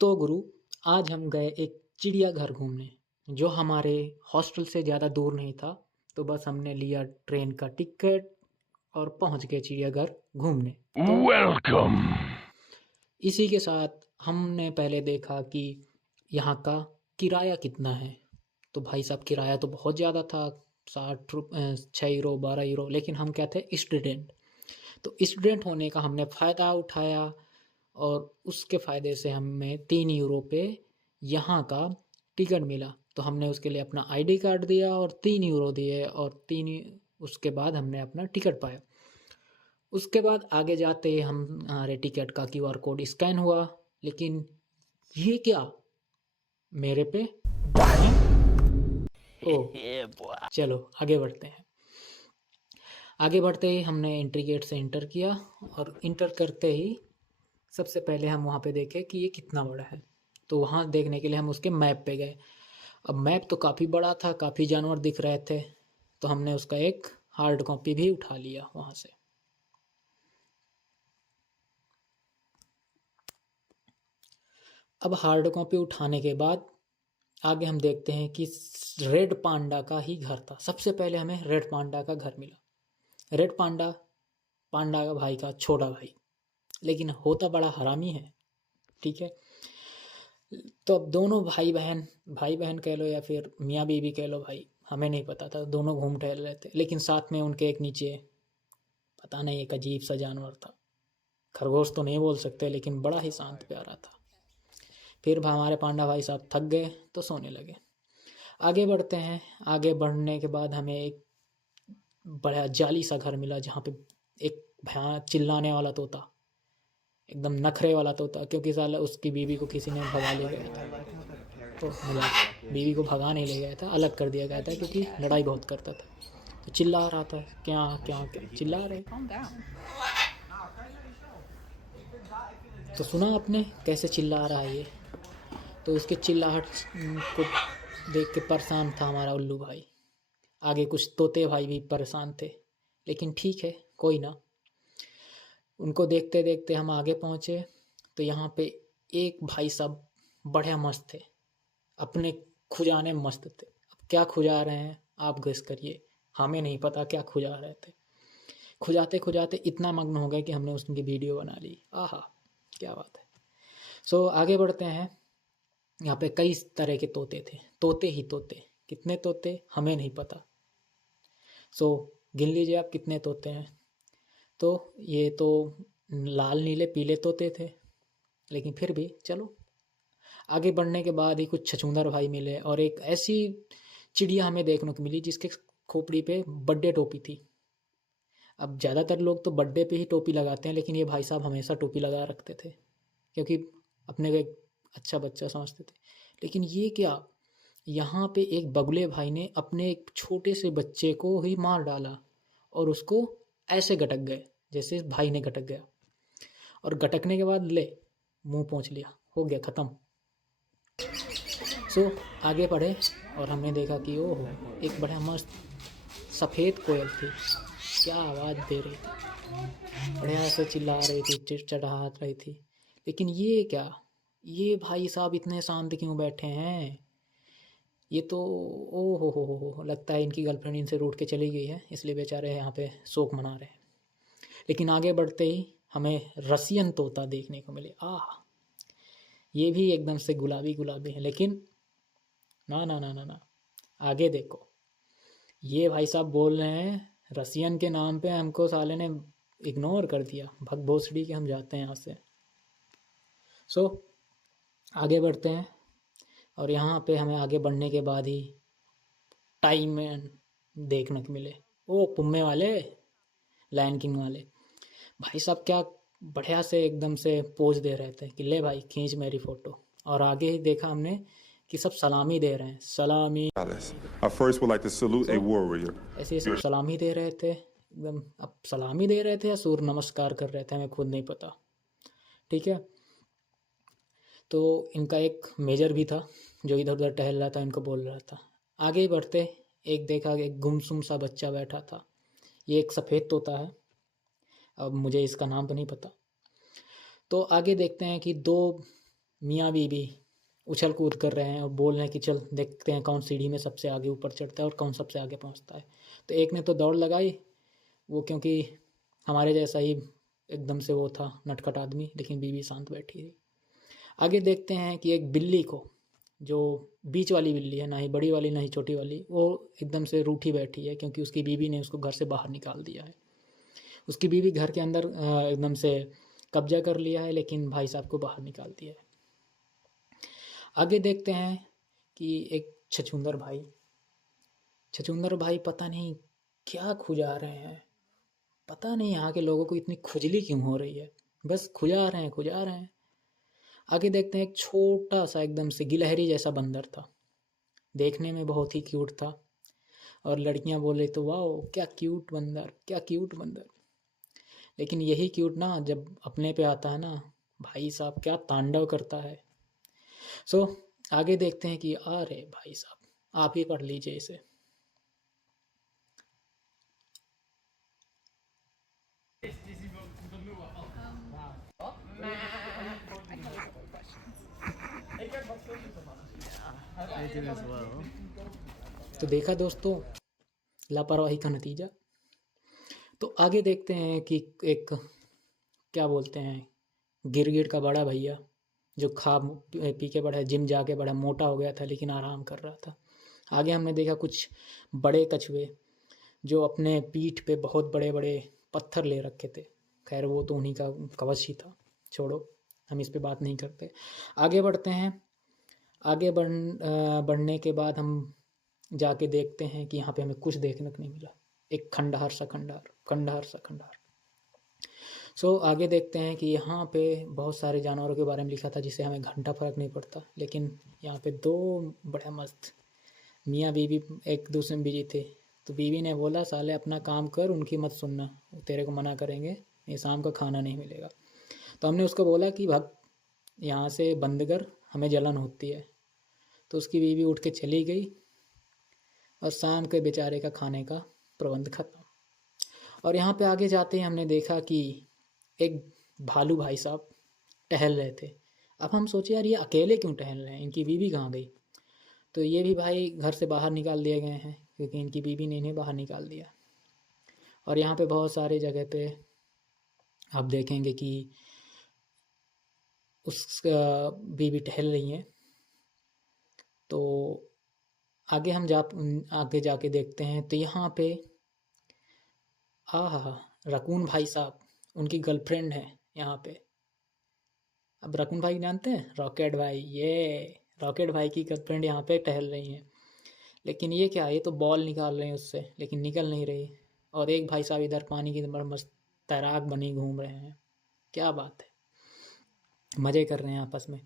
तो गुरु, आज हम गए एक चिड़ियाघर घूमने, जो हमारे हॉस्टल से ज़्यादा दूर नहीं था। तो बस हमने लिया ट्रेन का टिकट और पहुंच गए चिड़ियाघर घूमने। तो Welcome. इसी के साथ हमने पहले देखा कि यहाँ का किराया कितना है। तो भाई साहब, किराया तो बहुत ज़्यादा था, 6 यूरो 12 यूरो। लेकिन हम क्या थे, स्टूडेंट। तो स्टूडेंट होने का हमने फ़ायदा उठाया और उसके फ़ायदे से हमें 3 यूरो पे यहाँ का टिकट मिला। तो हमने उसके लिए अपना आईडी कार्ड दिया और 3 यूरो दिए और उसके बाद हमने अपना टिकट पाया। उसके बाद आगे जाते ही हमारे टिकट का क्यूआर कोड स्कैन हुआ। लेकिन ये क्या, मेरे पे हैं? ओह, Yeah, boy. चलो आगे बढ़ते हैं। आगे बढ़ते ही हमने एंट्री गेट से इंटर किया और इंटर करते ही सबसे पहले हम वहाँ पे देखे कि ये कितना बड़ा है। तो वहाँ देखने के लिए हम उसके मैप पे गए। अब मैप तो काफ़ी बड़ा था, काफ़ी जानवर दिख रहे थे। तो हमने उसका एक हार्ड कॉपी भी उठा लिया वहाँ से। अब हार्ड कॉपी उठाने के बाद आगे हम देखते हैं कि रेड पांडा का ही घर था। सबसे पहले हमें रेड पांडा का घर मिला। रेड पांडा, पांडा का भाई का छोटा भाई, लेकिन होता बड़ा हरामी है। ठीक है। तो अब दोनों भाई बहन कह लो या फिर मियाँ बीवी कह लो, भाई हमें नहीं पता था, दोनों घूम टहल रहे थे। लेकिन साथ में उनके एक नीचे पता नहीं एक अजीब सा जानवर था। खरगोश तो नहीं बोल सकते, लेकिन बड़ा ही शांत प्यारा था। फिर हमारे पांडा भाई साहब थक गए तो सोने लगे। आगे बढ़ते हैं। आगे बढ़ने के बाद हमें एक बड़ा जाली सा घर मिला, जहाँ पे एक भयानक चिल्लाने वाला तोता, एकदम नखरे वाला तोता, क्योंकि साला उसकी बीवी को किसी ने भगा ले गया था। तो मतलब बीवी को भगा नहीं ले गया था, अलग कर दिया गया था, क्योंकि लड़ाई बहुत करता था। तो चिल्ला रहा था, क्या क्या क्या चिल्ला रहे। तो सुना आपने कैसे चिल्ला रहा है ये। तो उसके चिल्लाहट को देख के परेशान था हमारा उल्लू भाई। आगे कुछ तोते भाई भी परेशान थे, लेकिन ठीक है, कोई ना। उनको देखते देखते हम आगे पहुँचे। तो यहाँ पे एक भाई साहब बढ़िया मस्त थे, अपने खुजाने में मस्त थे। अब क्या खुजा रहे हैं आप गेस करिए, हमें नहीं पता क्या खुजा रहे थे। खुजाते खुजाते इतना मग्न हो गए कि हमने उसकी वीडियो बना ली। आहा, क्या बात है। सो आगे बढ़ते हैं। यहाँ पे कई तरह के तोते थे, तोते ही तोते। कितने तोते हमें नहीं पता। सो गिन लीजिए आप कितने तोते हैं। तो ये तो लाल नीले पीले तोते थे, लेकिन फिर भी चलो। आगे बढ़ने के बाद ही कुछ छछूंदर भाई मिले और एक ऐसी चिड़िया हमें देखने को मिली जिसके खोपड़ी पे बर्थडे टोपी थी। अब ज़्यादातर लोग तो बर्थडे पे ही टोपी लगाते हैं, लेकिन ये भाई साहब हमेशा टोपी लगा रखते थे, क्योंकि अपने को एक अच्छा बच्चा समझते थे। लेकिन ये क्या, यहाँ पे एक बगुले भाई ने अपने एक छोटे से बच्चे को ही मार डाला और उसको ऐसे गटक गए जैसे इस भाई ने गटक गया। और गटकने के बाद ले मुंह पोंछ लिया, हो गया ख़त्म। सो आगे बढ़े और हमने देखा कि ओहो, एक बड़ा मस्त सफ़ेद कोयल थी। क्या आवाज़ दे रही थी, बढ़िया से चिल्ला रही थी, चिड़चिड़ाहट रही थी। लेकिन ये क्या, ये भाई साहब इतने शांत क्यों बैठे हैं। ये तो ओ हो, लगता है इनकी गर्लफ्रेंड इनसे रूठ के चली गई है, इसलिए बेचारे यहाँ पे शोक मना रहे हैं। लेकिन आगे बढ़ते ही हमें रसियन तोता देखने को मिले। आह, ये भी एकदम से गुलाबी गुलाबी है। लेकिन ना ना ना ना ना, आगे देखो। ये भाई साहब बोल रहे हैं रसियन के नाम पे हमको साले ने इग्नोर कर दिया, भग भोसड़ी के हम जाते हैं यहाँ से। सो आगे बढ़ते हैं और यहाँ पे हमें आगे बढ़ने के बाद ही टाइम में देखने को मिले। ओ पुम्मे वाले, लायन किंग वाले भाई साहब, क्या बढ़िया से एकदम से पोज दे रहे थे कि ले भाई खींच मेरी फ़ोटो। और आगे ही देखा हमने कि सब सलामी दे रहे हैं, सलामी। I first would like to salute so a warrior. ऐसे ये सब सलामी दे रहे थे एकदम। अब सलामी दे रहे थे या सूर्य नमस्कार कर रहे थे, हमें खुद नहीं पता। ठीक है। तो इनका एक मेजर भी था जो इधर उधर टहल रहा था, इनको बोल रहा था। आगे ही बढ़ते एक देखा एक गुमसुम सा बच्चा बैठा था। ये एक सफ़ेद तोता है, अब मुझे इसका नाम तो नहीं पता। तो आगे देखते हैं कि दो मियाँ बीवी उछल कूद कर रहे हैं और बोल रहे हैं कि चल देखते हैं कौन सीढ़ी में सबसे आगे ऊपर चढ़ता है और कौन सबसे आगे पहुंचता है। तो एक ने तो दौड़ लगाई, वो क्योंकि हमारे जैसा ही एकदम से वो था नटखट आदमी, लेकिन बीवी शांत बैठी थी। आगे देखते हैं कि एक बिल्ली को, जो बीच वाली बिल्ली है, ना ही बड़ी वाली ना ही छोटी वाली, वो एकदम से रूठी बैठी है क्योंकि उसकी बीवी ने उसको घर से बाहर निकाल दिया है। उसकी बीवी घर के अंदर एकदम से कब्जा कर लिया है, लेकिन भाई साहब को बाहर निकाल दिया है। आगे देखते हैं कि एक छछूंदर भाई पता नहीं क्या खुजा रहे हैं, पता नहीं यहाँ के लोगों को इतनी खुजली क्यों हो रही है, बस खुजा रहे हैं खुजा रहे हैं। आगे देखते हैं एक छोटा सा एकदम से गिलहरी जैसा बंदर था, देखने में बहुत ही क्यूट था और लड़कियां बोल रही तो वाह क्या क्यूट बंदर, क्या क्यूट बंदर। लेकिन यही क्यूट ना जब अपने पे आता है ना, भाई साहब क्या तांडव करता है। सो आगे देखते हैं कि अरे भाई साहब आप ही पढ़ लीजिए इसे। तो देखा दोस्तों लापरवाही का नतीजा। तो आगे देखते हैं कि एक क्या बोलते हैं गिरगिट का बड़ा भैया, जो खा पी के बड़ा जिम जाके बड़ा मोटा हो गया था लेकिन आराम कर रहा था। आगे हमने देखा कुछ बड़े कछुए जो अपने पीठ पे बहुत बड़े बड़े पत्थर ले रखे थे। खैर वो तो उन्हीं का कवच ही था, छोड़ो हम इस पे बात नहीं करते। आगे बढ़ते हैं। आगे बढ़ने के बाद हम जाके देखते हैं कि यहाँ पे हमें कुछ देखने को नहीं मिला, एक खंडहर सा खंडहर। सो आगे देखते हैं कि यहाँ पे बहुत सारे जानवरों के बारे में लिखा था जिससे हमें घंटा फर्क नहीं पड़ता, लेकिन यहाँ पे दो बड़े मस्त मियाँ बीवी एक दूसरे में बिजी थे। तो बीवी ने बोला साले अपना काम कर, उनकी मत सुनना, वो तेरे को मना करेंगे, ये शाम का खाना नहीं मिलेगा। तो हमने उसको बोला कि भाग यहाँ से बंद कर, हमें जलन होती है। तो उसकी बीवी उठ के चली गई और शाम के बेचारे का खाने का प्रबंध खत्म। और यहाँ पे आगे जाते ही हमने देखा कि एक भालू भाई साहब टहल रहे थे। अब हम सोचे यार ये अकेले क्यों टहल रहे हैं, इनकी बीवी कहाँ गई। तो ये भी भाई घर से बाहर निकाल दिए गए हैं क्योंकि इनकी बीवी ने इन्हें बाहर निकाल दिया। और यहाँ पे बहुत सारे जगह पे आप देखेंगे कि उस बीवी टहल रही हैं। तो आगे हम आगे जाके देखते हैं तो यहाँ पे हाँ रकून भाई साहब उनकी गर्लफ्रेंड है यहाँ पे। अब रकून भाई जानते हैं, रॉकेट भाई, ये रॉकेट भाई की गर्लफ्रेंड यहाँ पे टहल रही हैं। लेकिन ये क्या, ये तो बॉल निकाल रहे हैं उससे, लेकिन निकल नहीं रही। और एक भाई साहब इधर पानी की अंदर मस्त तैराक बनी घूम रहे हैं। क्या बात है, मज़े कर रहे हैं आपस में।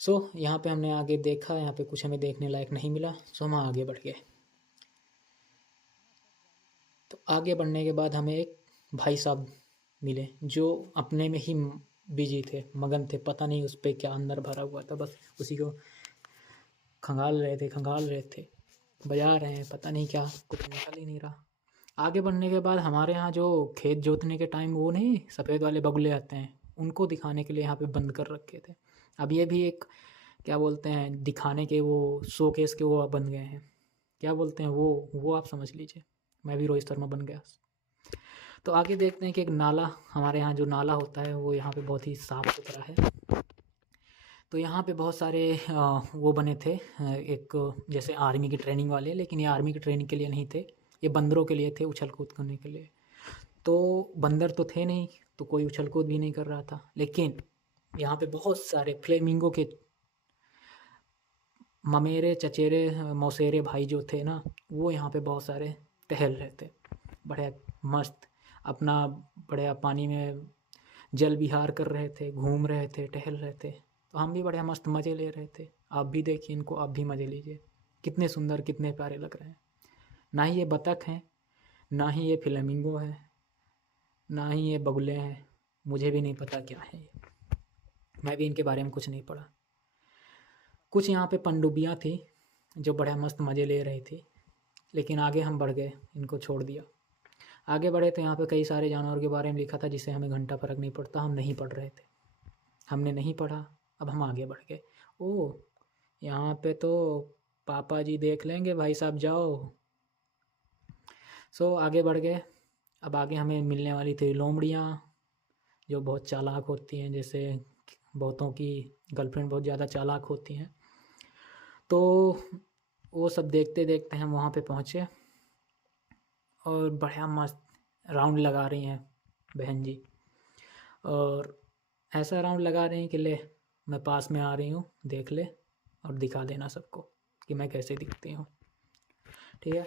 सो यहाँ पे हमने आगे देखा, यहाँ पे कुछ हमें देखने लायक नहीं मिला, सो हम आगे बढ़ गए। तो आगे बढ़ने के बाद हमें एक भाई साहब मिले जो अपने में ही बिजी थे, मगन थे, पता नहीं उस पर क्या अंदर भरा हुआ था, बस उसी को खंगाल रहे थे, बजा रहे हैं, पता नहीं क्या, कुछ निकल ही नहीं रहा। आगे बढ़ने के बाद हमारे यहाँ जो खेत जोतने के टाइम वो नहीं सफ़ेद वाले बगुले आते हैं, उनको दिखाने के लिए यहाँ पे बंद कर रखे थे। अब ये भी एक क्या बोलते हैं दिखाने के वो शोकेस के वो बन गए हैं, क्या बोलते हैं वो आप समझ लीजिए, मैं भी रोहित शर्मा बन गया। तो आगे देखते हैं कि एक नाला, हमारे यहाँ जो नाला होता है वो यहाँ पे बहुत ही साफ़ सुथरा है। तो यहाँ पे बहुत सारे वो बने थे, एक जैसे आर्मी की ट्रेनिंग वाले, लेकिन ये आर्मी की ट्रेनिंग के लिए नहीं थे, ये बंदरों के लिए थे, उछल कूद करने के लिए। तो बंदर तो थे नहीं, तो कोई उछल कूद भी नहीं कर रहा था, लेकिन यहाँ पे बहुत सारे फ्लेमिंगो के ममेरे चचेरे मौसेरे भाई जो थे ना, वो यहाँ पे बहुत सारे टहल रहे थे, बड़े मस्त अपना बढ़िया पानी में जल विहार कर रहे थे, घूम रहे थे, टहल रहे थे। तो हम भी बढ़िया मस्त मज़े ले रहे थे। आप भी देखिए इनको, आप भी मज़े लीजिए, कितने सुंदर कितने प्यारे लग रहे हैं। ना ही ये बतख हैं, ना ही ये फ्लेमिंगो है, ना ही ये बगुले हैं, मुझे भी नहीं पता क्या है ये, मैं भी इनके बारे में कुछ नहीं पढ़ा। कुछ यहाँ पे पनडुब्बियाँ थी जो बड़ा मस्त मज़े ले रही थी, लेकिन आगे हम बढ़ गए, इनको छोड़ दिया। आगे बढ़े तो यहाँ पे कई सारे जानवर के बारे में लिखा था जिससे हमें घंटा फ़र्क नहीं पड़ता, हम नहीं पढ़ रहे थे, हमने नहीं पढ़ा, अब हम आगे बढ़ गए। ओ, यहाँ पे तो पापा जी देख लेंगे, भाई साहब जाओ। सो आगे बढ़ गए। अब आगे हमें मिलने वाली थी लोमड़ियाँ, जो बहुत चालाक होती हैं, जैसे बहुतों की गर्लफ्रेंड बहुत ज़्यादा चालाक होती हैं। तो वो सब देखते देखते हम वहाँ पे पहुँचे और बढ़िया मस्त राउंड लगा रही हैं बहन जी, और ऐसा राउंड लगा रही हैं कि ले मैं पास में आ रही हूँ, देख ले और दिखा देना सबको कि मैं कैसे दिखती हूँ, ठीक है।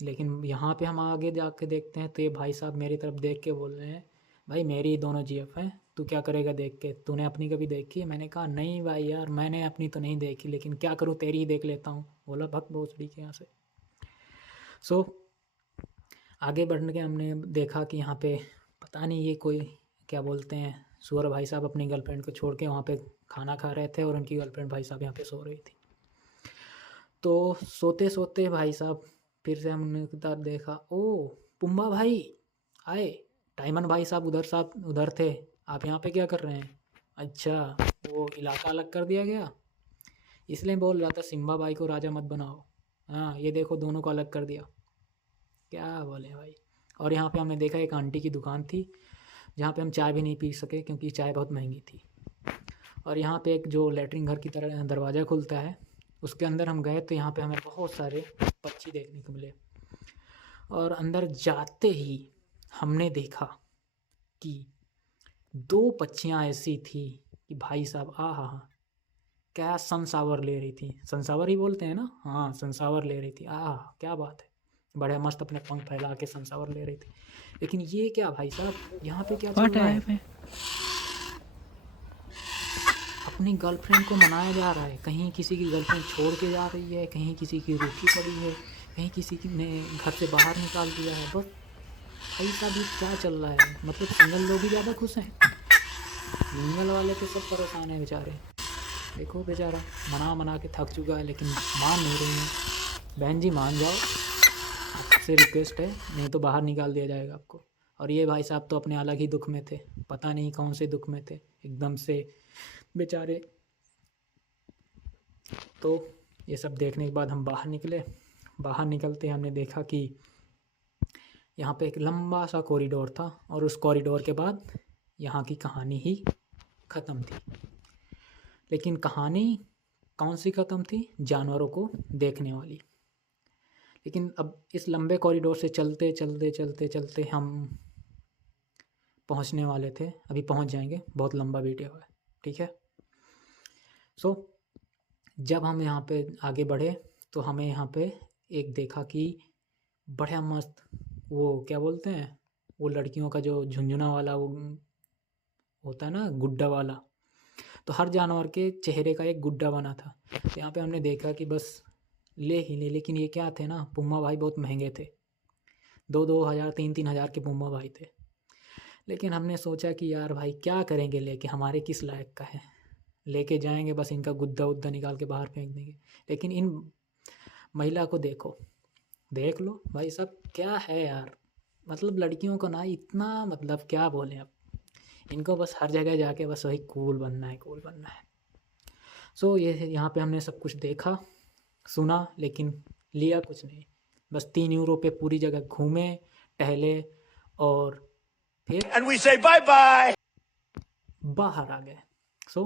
लेकिन यहाँ पे हम आगे जाके देखते हैं तो ये भाई साहब मेरी तरफ देख के बोल रहे हैं, भाई मेरी दोनों जीएफ हैं, तू क्या करेगा देख के, तूने अपनी कभी देखी है? मैंने कहा नहीं भाई यार, मैंने अपनी तो नहीं देखी, लेकिन क्या करूँ, तेरी ही देख लेता हूँ। बोला भग भोसड़ी के यहाँ से। सो आगे बढ़ने के हमने देखा कि यहाँ पे पता नहीं ये कोई क्या बोलते हैं, सुअर भाई साहब अपनी गर्लफ्रेंड को छोड़ के वहाँ पे खाना खा रहे थे और उनकी गर्लफ्रेंड भाई साहब यहाँ पे सो रही थी। तो सोते सोते भाई साहब फिर से हमने देखा, ओ पुम्बा भाई आए, टाइमन भाई साहब उधर थे, आप यहाँ पे क्या कर रहे हैं? अच्छा, वो इलाका अलग कर दिया गया, इसलिए बोल रहा था सिम्बा भाई को राजा मत बनाओ। हाँ ये देखो दोनों को अलग कर दिया, क्या बोले भाई। और यहाँ पे हमने देखा एक आंटी की दुकान थी जहाँ पे हम चाय भी नहीं पी सके क्योंकि चाय बहुत महंगी थी। और यहाँ पे एक जो लेटरिन घर की तरह दरवाज़ा खुलता है, उसके अंदर हम गए तो यहाँ पे हमें बहुत सारे पक्षी देखने को मिले। और अंदर जाते ही हमने देखा कि 2 पक्षियाँ ऐसी थी कि भाई साहब हाँ क्या सनसावर ले रही थी, सनसावर ही बोलते हैं ना, हाँ सनसावर ले रही थी, क्या बात है, बड़े मस्त अपने पंख फैला के सनसावर ले रही थी। लेकिन ये क्या भाई साहब, यहाँ पे क्या चल रहा है? अपनी गर्लफ्रेंड को मनाया जा रहा है, कहीं किसी की गर्लफ्रेंड छोड़ के जा रही है, कहीं किसी की रुकी पड़ी है, कहीं किसी की ने घर से बाहर निकाल दिया है। बस भाई साहब ये क्या चल रहा है? मतलब सिंगल लोग ही ज़्यादा खुश हैं, सिंगल वाले तो सब परेशान हैं बेचारे। देखो बेचारा मना के थक चुका है लेकिन मान नहीं रही है। बहन जी मान जाओ, आपसे रिक्वेस्ट है, नहीं तो बाहर निकाल दिया जाएगा आपको। और ये भाई साहब तो अपने अलग ही दुख में थे, पता नहीं कौन से दुख में थे एकदम से बेचारे। तो ये सब देखने के बाद हम बाहर निकले। बाहर निकलते हमने देखा कि यहाँ पे एक लंबा सा कॉरिडोर था और उस कॉरिडोर के बाद यहाँ की कहानी ही ख़त्म थी। लेकिन कहानी कौन सी ख़त्म थी? जानवरों को देखने वाली। लेकिन अब इस लंबे कॉरिडोर से चलते हम पहुँचने वाले थे, अभी पहुँच जाएंगे, बहुत लंबा वीडियो है, ठीक है। सो जब हम यहाँ पे आगे बढ़े तो हमें यहाँ पे एक देखा कि बढ़िया मस्त वो क्या बोलते हैं, वो लड़कियों का जो झुंझुना वाला वो होता है ना, गुड्डा वाला, तो हर जानवर के चेहरे का एक गुड्डा बना था। तो यहाँ पे हमने देखा कि बस ले ही ले, लेकिन ये क्या थे ना, पुम्मा भाई बहुत महंगे थे, 2-2 हज़ार 3-3 हज़ार के पुम्मा भाई थे। लेकिन हमने सोचा कि यार भाई क्या करेंगे लेके, हमारे किस लायक का है, लेके जाएंगे बस इनका गुद्दा उद्दा निकाल के बाहर फेंक देंगे। लेकिन इन महिला को देखो, देख लो भाई साहब क्या है यार, मतलब लड़कियों को ना इतना, मतलब क्या बोलें अब, इनको बस हर जगह जाके बस वही कूल बनना है। सो ये यहाँ पे हमने सब कुछ देखा सुना लेकिन लिया कुछ नहीं, बस 3 यूरो पे पूरी जगह घूमे टहले और फिर And we say bye bye. बाहर आ गए। सो